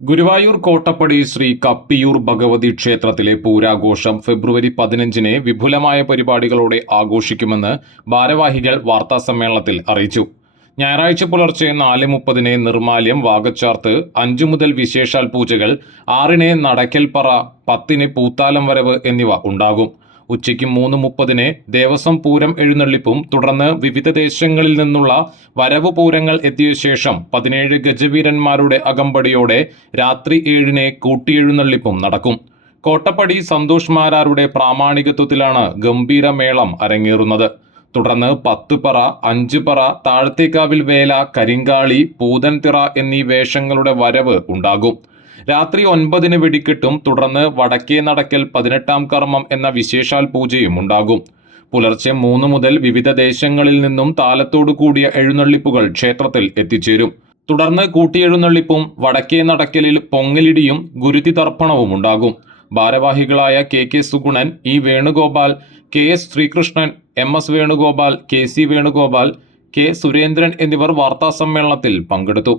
ഗുരുവായൂർ കോട്ടപ്പടി ശ്രീ കപ്പിയൂർ ഭഗവതി ക്ഷേത്രത്തിലെ പൂരാഘോഷം ഫെബ്രുവരി പതിനഞ്ചിന് വിപുലമായ പരിപാടികളോടെ ആഘോഷിക്കുമെന്ന് ഭാരവാഹികൾ വാർത്താ സമ്മേളനത്തിൽ അറിയിച്ചു. ഞായറാഴ്ച പുലർച്ചെ നാല് മുപ്പതിന് നിർമാല്യം വാഗച്ചാർത്ത് അഞ്ചു മുതൽ വിശേഷാൽ പൂജകൾ ആറിന് നടക്കൽപ്പറ പത്തിന് പൂത്താലം വരവ് എന്നിവ ഉണ്ടാകും. ഉച്ചയ്ക്ക് മൂന്ന് മുപ്പതിന് ദേവസ്വം പൂരം എഴുന്നള്ളിപ്പും തുടർന്ന് വിവിധ ദേശങ്ങളിൽ നിന്നുള്ള വരവ് പൂരങ്ങൾ എത്തിയ ശേഷം പതിനേഴ് ഗജവീരന്മാരുടെ അകമ്പടിയോടെ രാത്രി ഏഴിന് കൂട്ടിയെഴുന്നള്ളിപ്പും നടക്കും. കോട്ടപ്പടി സന്തോഷ് മാരാരുടെ പ്രാമാണികത്വത്തിലാണ് ഗംഭീരമേളം അരങ്ങേറുന്നത്. തുടർന്ന് പത്ത് പറ അഞ്ച് പറ താഴത്തേക്കാവിൽ വേല കരിങ്കാളി പൂതൻതിറ എന്നീ വേഷങ്ങളുടെ വരവ് ഉണ്ടാകും. രാത്രി ഒൻപതിന് വെടിക്കെട്ടും തുടർന്ന് വടക്കേ നടക്കൽ പതിനെട്ടാം കർമ്മം എന്ന വിശേഷാൽ പൂജയും ഉണ്ടാകും. പുലർച്ചെ മൂന്ന് മുതൽ വിവിധ ദേശങ്ങളിൽ നിന്നും താലത്തോടു കൂടിയ എഴുന്നള്ളിപ്പുകൾ ക്ഷേത്രത്തിൽ എത്തിച്ചേരും. തുടർന്ന് കൂട്ടിയെഴുന്നള്ളിപ്പും വടക്കേ നടക്കലിൽ പൊങ്ങലിടിയും ഗുരുതി തർപ്പണവും ഉണ്ടാകും. ഭാരവാഹികളായ K K Sugunan E Venugopal K S Srikrishnan M S Venugopal K C Venugopal K Surendran എന്നിവർ വാർത്താസമ്മേളനത്തിൽ പങ്കെടുത്തു.